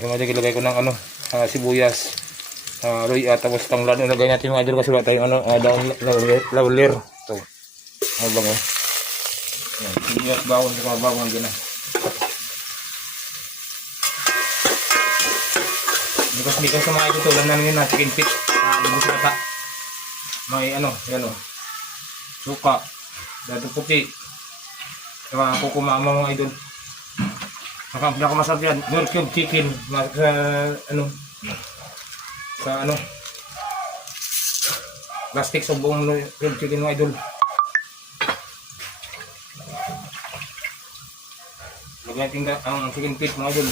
Yung mga ilagay ko ng ano, ah, sibuyas, uh, roy at tapos tanglad. Ilagay natin mga idol kasi wala tayong ano, uh, down lawler. Ito. Ano bang oh. Yan, sibuyas bawang sa mga bawang dyan na. Mikas-mikas sa mga idol tulad namin yun na chicken feet. Uh, na ta. May ano, yan o. Suka. Dato puti. Saka kukumama mga idol. Saka ang pinakamasarap yan, Cube Chicken. Mas, sa, ano, sa ano, plastic sa buong Nur Cube Chicken mga idol. Lagyan natin ang chicken feet mga idol.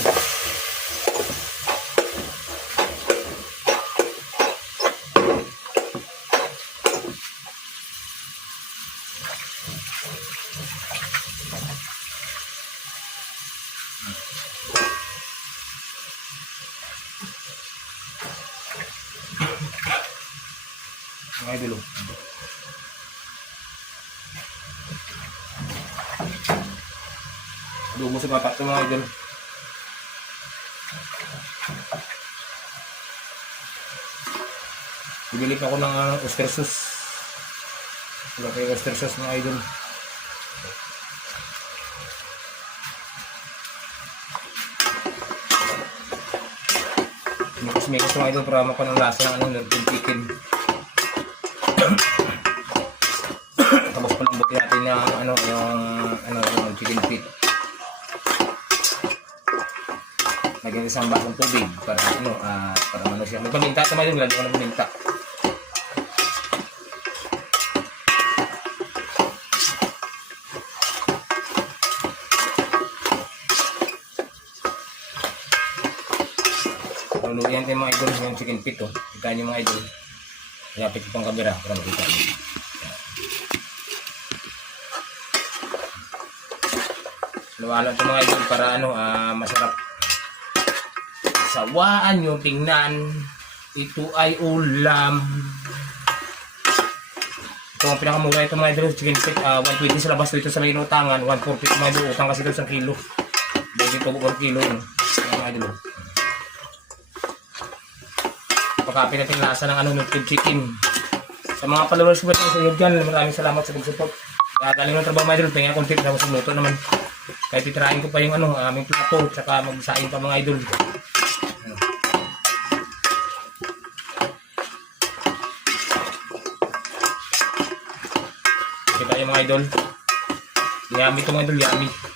Mga idol. oh. Lumo sa bata ito mga idol. Bibili pa ako ng uh, oyster sauce. Wala kayo oyster sauce mga idol. Mikos-mikos mga idol para makuha ng lasa ng ano, chicken. Yung ano, yung ano, yung chicken feet. Lagyan isang bakong tubig para ano, ah, para ano siya. May paminta sa mga lagyan ko ng paminta. Luluyan tayo mga idol yung chicken feet oh. Kita niyo mga idol. Lapit itong kamera para makita niyo. Luwala ito mga idol para ano, ah, masarap. Sawaan nyo tingnan. Ito ay ulam. Ito ang pinakamura ito mga idol. Chicken feet, ah, 120 sa labas dito sa may inutangan. 140 ito mga idol. Kasi ito sa kilo. Dito ito 1 kilo. Ayan, mga idol. oh. Pagkapin natin lasa ng ano, ng chicken. Sa mga followers ko sa inyo dyan, maraming salamat sa pag-support. Kaya galing ng trabaho mga idol, pengen akong tip tapos luto naman. Kahit titirahin ko pa yung ano, aming plato, tsaka magsain pa mga idol. Kita yung mga idol. Yummy mga idol, yummy.